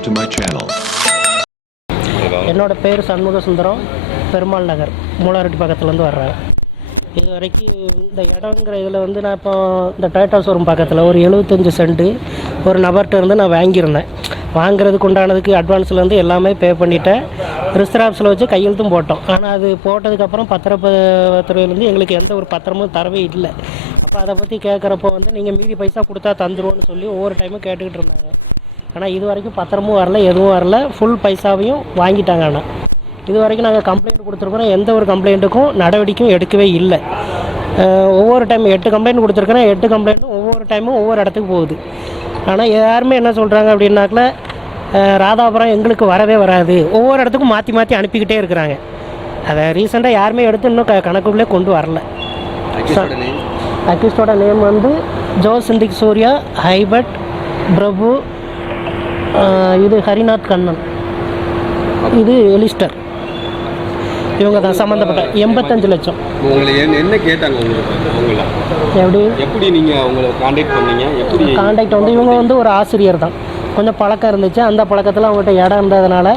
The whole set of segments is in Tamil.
subscribe to my channel. என்னோட பேர் சண்முக சுந்தரம் பெருமாள் நகர். மூலாரெட்டி பக்கத்துலேருந்து வர்றேன். இது வரைக்கும் இந்த இடங்கிற இதில் வந்து நான் இப்போ இந்த டொயோட்டா ஷோரூம் பக்கத்தில் ஒரு எழுபத்தஞ்சு சென்ட்டு ஒரு நபர்கிட்ட இருந்து நான் வாங்கியிருந்தேன். வாங்குறதுக்கு உண்டானதுக்கு அட்வான்ஸ்லேருந்து எல்லாமே பே பண்ணிட்டேன். ரிசராப்ஸில் வச்சு கையெழுத்தும் போட்டோம். ஆனால் அது போட்டதுக்கப்புறம் பத்திரப்பத்திரையிலேருந்து எங்களுக்கு எந்த ஒரு பத்திரமும் தரவே இல்லை. அப்போ அதை பற்றி கேட்குறப்போ வந்து நீங்கள் மீதி பைசா கொடுத்தா தந்துருவோன்னு சொல்லி ஒவ்வொரு டைமும் கேட்டுக்கிட்டு இருந்தாங்க. ஆனால் இது வரைக்கும் பத்திரமும் வரல எதுவும் வரல. ஃபுல் பைசாவையும் வாங்கிட்டாங்க ஆனால் இது வரைக்கும் நாங்கள் கம்ப்ளைண்ட் கொடுத்துருக்குறோம் எந்த ஒரு கம்ப்ளைண்ட்டுக்கும் நடவடிக்கையும் எடுக்கவே இல்லை. ஒவ்வொரு டைம் எட்டு கம்ப்ளைண்ட் கொடுத்துருக்குறேன் எட்டு கம்ப்ளைண்ட்டும் ஒவ்வொரு டைமும் ஒவ்வொரு இடத்துக்கு போகுது. ஆனால் யாருமே என்ன சொல்கிறாங்க அப்படின்னாக்கல ராதாபுரம் எங்களுக்கு வரவே வராது. ஒவ்வொரு இடத்துக்கும் மாற்றி மாற்றி அனுப்பிக்கிட்டே இருக்கிறாங்க. அதை ரீசெண்டாக யாருமே எடுத்து இன்னும் க கணக்குள்ளே கொண்டு வரல. அக்யூஸ்டோட நேம் வந்து ஜோ சிந்திக் சூர்யா ஹைபட் பிரபு இது ஹரிநாத் கண்ணன். இது எலிஸ்டர் இவங்க தான் சம்மந்தப்பட்ட எண்பத்தஞ்சு லட்சம். என்ன கேட்டாங்க எப்படி? எப்படி நீங்க அவங்கள காண்டாக்ட் பண்ணீங்க? எப்படி காண்டாக்ட் வந்து இவங்க வந்து ஒரு ஆசிரியர் தான். கொஞ்சம் பழக்கம் இருந்துச்சு. அந்த பழக்கத்தில் அவங்ககிட்ட இடம் இருந்ததுனால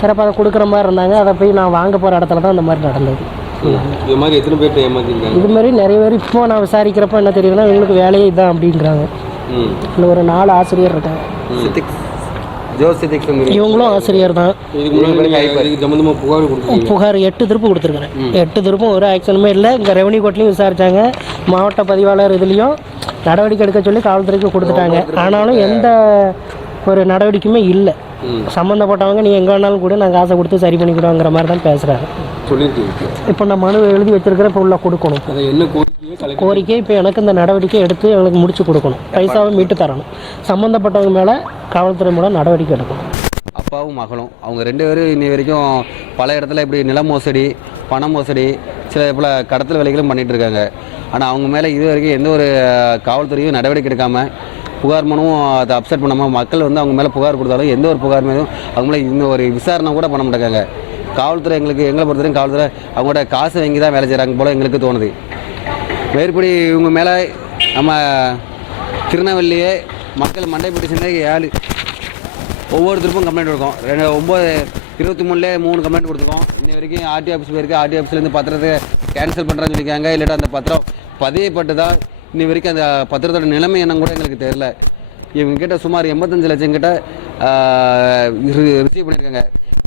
சிறப்பாக அதை கொடுக்குற மாதிரி இருந்தாங்க. அதை போய் நான் வாங்க போகிற இடத்துல தான் இந்த மாதிரி நடந்தது. இது மாதிரி எத்தனை பேர்ட்ட ஏமாத்திருக்காங்க இது மாதிரி நிறைய பேர் இப்போ நான் விசாரிக்கிறப்ப என்ன தெரியுதுன்னா இவங்களுக்கு வேலையே இதுதான் அப்படிங்கிறாங்க ம். இதில் ஒரு நாலு ஆசிரியர் இருக்காங்க. இவங்களும் ஆசிரியர் தான். புகார் எட்டு திருப்பு கொடுத்துருக்குறேன் எட்டு திருப்பும் ஒரு ஆக்ஷனுமே இல்லை. இங்கே ரெவன்யூ கோர்ட்லையும் விசாரிச்சாங்க. மாவட்ட பதிவாளர் இதுலேயும் நடவடிக்கை எடுக்க சொல்லி காவல்துறைக்கு கொடுத்துட்டாங்க. ஆனாலும் எந்த ஒரு நடவடிக்கையுமே இல்லை. சம்மந்தப்பட்டவங்க நீ எங்கே வேணாலும் கூட நாங்கள் காசை கொடுத்து சரி பண்ணிக்கிறோங்கிற மாதிரி தான் பேசுகிறாங்க இப்போ நான் மனு எழுதி வச்சிருக்கிறேன் இப்போ உள்ள கொடுக்கணும். கோரிக்கை இப்போ எனக்கு இந்த நடவடிக்கை எடுத்து எங்களுக்கு முடிச்சு கொடுக்கணும். பைசாவை மீட்டு தரணும். சம்மந்தப்பட்டவங்க மேலே காவல்துறை மூலம் நடவடிக்கை எடுக்கும் அப்பாவும் மகளும். அவங்க ரெண்டு பேரும் இன்னி வரைக்கும் பல இடத்துல இப்படி நில மோசடி பண மோசடி சில போல் கடத்தல் வேலைகளும் பண்ணிகிட்டு இருக்காங்க. ஆனால் அவங்க மேலே இது வரைக்கும் எந்த ஒரு காவல்துறையும் நடவடிக்கை எடுக்காமல் புகார் மனுவும் அதை அப்செட் பண்ணாமல் மக்கள் வந்து அவங்க மேலே புகார் கொடுத்தாலும் எந்த ஒரு புகார் மேலும் அவங்க மேலே இந்த ஒரு விசாரணை கூட பண்ண மாட்டேங்காங்க காவல்துறை எங்களுக்கு எங்களை பொறுத்தவரைக்கும் காவல்துறை அவங்களோட காசு வாங்கி தான் வேலை செய்கிறாங்க போல எங்களுக்கு தோணுது. மேற்படி இவங்க மேலே நம்ம திருநெல்வேலியே மக்கள் மண்டை பிடிச்சுனே ஏழு ஒவ்வொருத்தருக்கும் கம்ப்ளைண்ட் கொடுக்கும். ரெண்டு ஒம்பது இருபத்தி மூணுலேயே மூணு கம்ப்ளைண்ட் கொடுத்துருக்கோம். இன்ன வரைக்கும் ஆர்டி ஆஃபீஸ் போயிருக்கு. ஆர்டி ஆஃபீஸ்லேருந்து பத்திரத்தை கேன்சல் பண்ணுறேன்னு சொல்லியிருக்காங்க. இல்லாட்டா அந்த பத்திரம் பதியப்பட்டு தான் இன்னி வரைக்கும் அந்த பத்திரத்தோட நிலைமை என்னன்னு கூட எங்களுக்கு தெரியல. இவங்ககிட்ட சுமார் எண்பத்தஞ்சு லட்சம் கிட்ட ரிசீவ் பண்ணியிருக்காங்க.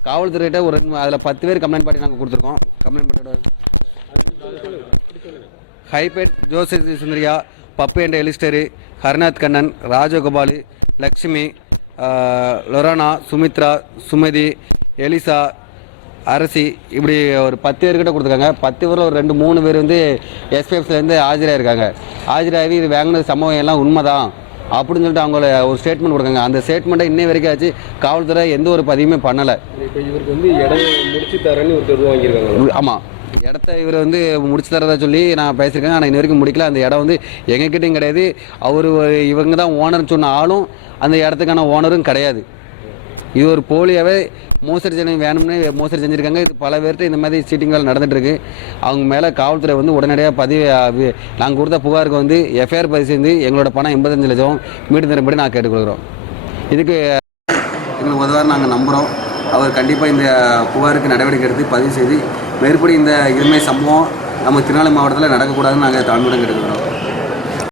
காவல்துறையிட்ட ஒரு ரெண்டு அதில் பத்து பேர் கம்ப்ளைண்ட் பாட்டி நாங்கள் கொடுத்துருக்கோம். கம்ப்ளைண்ட் பாட்டியோட ஹைபேட் ஜோசப் சுந்தரியா பப்பு என்ற எலிஸ்டரு ஹர்நாத் கண்ணன் ராஜகோபாலு லக்ஷ்மி லொரானா சுமித்ரா சுமதி எலிசா அரசி இப்படி ஒரு பத்து பேர்கிட்ட கொடுத்துருக்காங்க. பத்து பேரில் ஒரு ரெண்டு மூணு பேர் வந்து எஸ்பிஎஃப்லேருந்து ஆஜராயிருக்காங்க ஆஜராகி இது வாங்கினது சம்பவம் எல்லாம் உண்மைதான். அப்படின்னு சொல்லிட்டு அவங்கள ஒரு ஸ்டேட்மெண்ட் கொடுக்காங்க அந்த ஸ்டேட்மெண்ட்டை இன்னை வரைக்கும் ஆச்சு. காவல்துறை எந்த ஒரு பதிவுமே பண்ணலை. இப்போ இவருக்கு வந்து இடம் முடிச்சு தரேன்னு ஒருத்தர் வாங்கியிருக்காங்க. ஆமாம் இடத்த இவர் வந்து முடிச்சு தரதா சொல்லி நான் பேசியிருக்கேன். ஆனால் இன்ன வரைக்கும் முடிக்கல. அந்த இடம் வந்து எங்ககிட்டையும் கிடையாது. அவர் இவங்க தான் ஓனர்னு சொன்ன ஆளும் அந்த இடத்துக்கான ஓனரும் கிடையாது. இது ஒரு போலியாகவே மோசடி செஞ்சு வேணும்னு மோசடி செஞ்சுருக்காங்க. இது பல பேர்கிட்ட இந்த மாதிரி சீட்டிங் வேலை நடந்துட்டு அவங்க மேலே காவல்துறை வந்து உடனடியாக பதிவு நாங்கள் கொடுத்த புகாருக்கு வந்து எஃப்ஐஆர் பதிவு செஞ்சு எங்களோட பணம் எண்பத்தஞ்சு லட்சம் மீட்டு தரும்படி நான் கேட்டுக்கொள்கிறோம். இதுக்கு எங்களுக்கு உதவாரு நாங்கள் நம்புகிறோம் அவர் கண்டிப்பாக இந்த புகாருக்கு நடவடிக்கை எடுத்து பதிவு செய்து மேற்படி இந்த இதுமாதிரி சம்பவம் நம்ம திருநெல்வேலி மாவட்டத்தில் நடக்கக்கூடாதுன்னு நாங்கள் தாழ்மையுடன் கேட்டுக்கிறோம்.